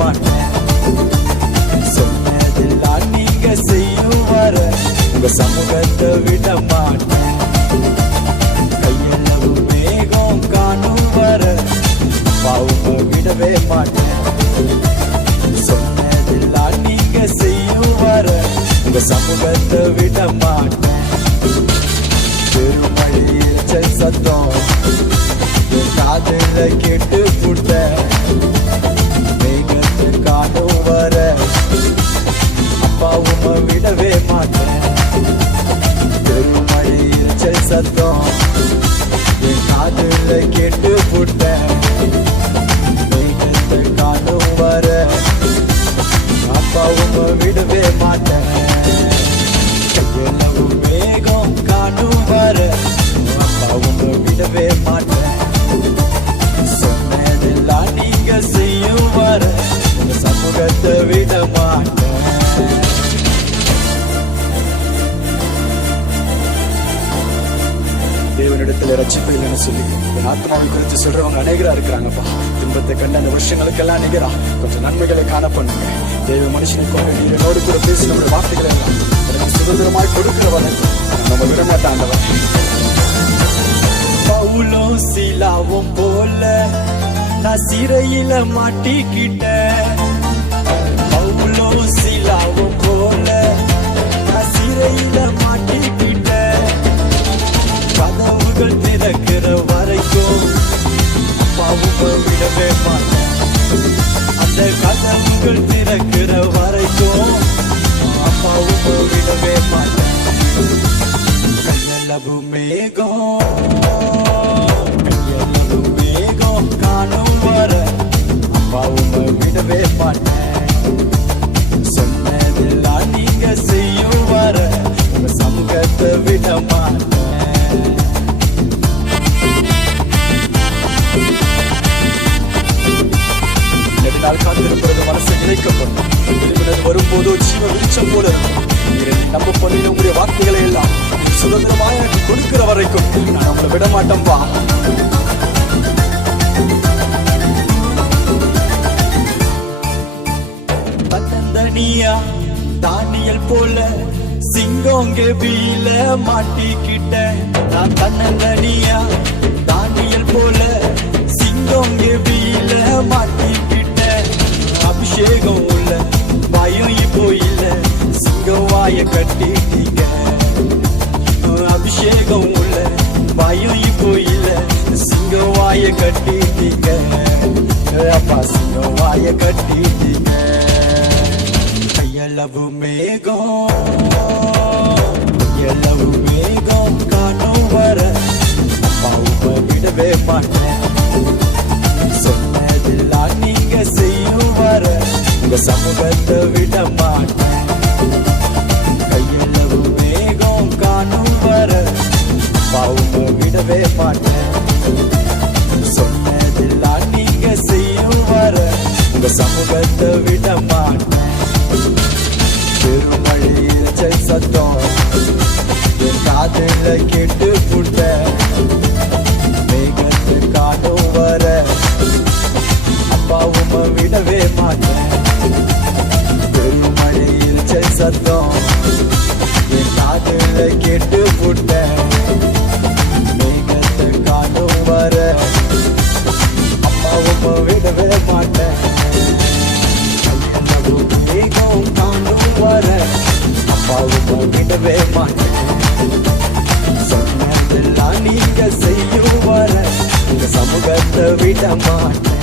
மாட்டேன். சொன்னதெல்லாம் நீங்க செய்யும் வர உங்க சமூகத்தை விட மாட்டேன். கையளவு மேகம் காணும் வர பாவம விடவே மாட்டேன். சொன்னதெல்லாம் நீங்க செய்யும் வர உங்க சமூகத்தை விட மாட்டேன். பெருமழையில் சத்தம் காதுல கேட்டு புட்ட மேகத்து காணும் வர அப்பாவும் விடவே மாட்டேன். பெருமழையில் சத்தம் காதுல கேட்டு புட்ட மேகத்து காணும் வர அப்பாவும் விடவே மாட்டேன். கையளவு மேகம் காணும் வர அப்பாவும் விடவே மாட்டேன். சொன்னதெல்லாம் நீங்க செய்யும் வர உங்க சமூகத்தை விட மாட்டேன். தேவனிடத்துல ரட்சிப்பு இல்லைன்னு சொல்லி என் ஆத்மாவை குறித்து சொல்றவங்க அநேகரா இருக்கிறாங்கப்பா. துன்பத்தை கண்ட அந்த வருஷங்களுக்கெல்லாம் நிகரா கொஞ்சம் நன்மைகளை காண பண்ணுங்க. தேவ மனுஷனுக்கும் என்னோடு கூட பேசி நம்முடைய வார்த்தைகளை எல்லாம் எனக்கு சுதந்திரமாய் கொடுக்கிறவன் நம்ம விடமாட்டாண்டவன். பவுலும் சீலாவும் போல நான் சிறையில மாட்டிக்கிட்டேன். பவுலும் சீலாவும் போல நான் சிறையில மாட்டிக்கிட்டேன். கதவுகள் திறக்கிற வரைக்கும் அப்பாவும் விடவே மாட்டேன். அந்த கதவுகள் திறக்கிற வரைக்கும் அப்பாவும் விடவே மாட்டேன். கையளவு மேகம் காணும் வர அப்பாவும் விடவே மாட்டேன். சொன்னதெல்லாம் நீங்க செய்யும் வர உங்க சமூகத்தை விட மாட்டேன். நெடுநாள் காத்திருப்பது மனசு நினைக்கப்படும். விரும்பினது வரும்போது ஜீவ விருட்சம் போல இருக்கும். நம்ம பொண்ணில் உங்களுடைய வார்த்தைகளை எல்லாம் சுதந்திரமாக எனக்கு கொடுக்கிற வரைக்கும் நான் உங்களை விட மாட்டேன். வா தன்னந்தனியா தானியல் போல சிங்கம் கெபியில மாட்டிக்கிட்ட. நான் தன்னந்தனியா தானியல் போல சிங்கம் கெபியில மாட்டிக்கிட்ட. அபிஷேகம் உள்ள பயம் இப்போ இல்ல, சிங்கம் வாய கட்டிட்டீங்க. அபிஷேகம் உள்ள பயம் இப்போ இல்ல, சிங்கம் வாய கட்டிட்டீங்க. அப்பா சிங்கம் வாய கட்டிட்டீங்க. கையளவு மேகம் கையளவு மேகம் காணும் வர அப்பாவும் விடவே மாட்டேன். சொன்னதெல்லாம் நீங்க செய்யும் வர உங்க சமூகத்தை விட மாட்டேன். கையளவு மேகம் காணும் வர அப்பாவும் விடவே மாட்டேன். சொன்னதெல்லாம் நீங்க செய்யும் வர உங்க சமூகத்தை விட மாட்டேன். பெருமழையில் சத்தம் என் காதுல கேட்டு புட்ட மேகத்து காணும் வர அப்பாவும் விடவே மாட்டேன். பெருமழையில் சத்தம் என் காதுல கேட்டு புட்ட மேகத்து காணும் வர அப்பாவும் விடவே மாட்டேன். மேகம் காணும் வர அப்பாவும் விடவே மாட்டேன். சொன்னதெல்லாம் நீங்க செய்யும் வர உங்க சமூகத்தை விட மாட்டேன்.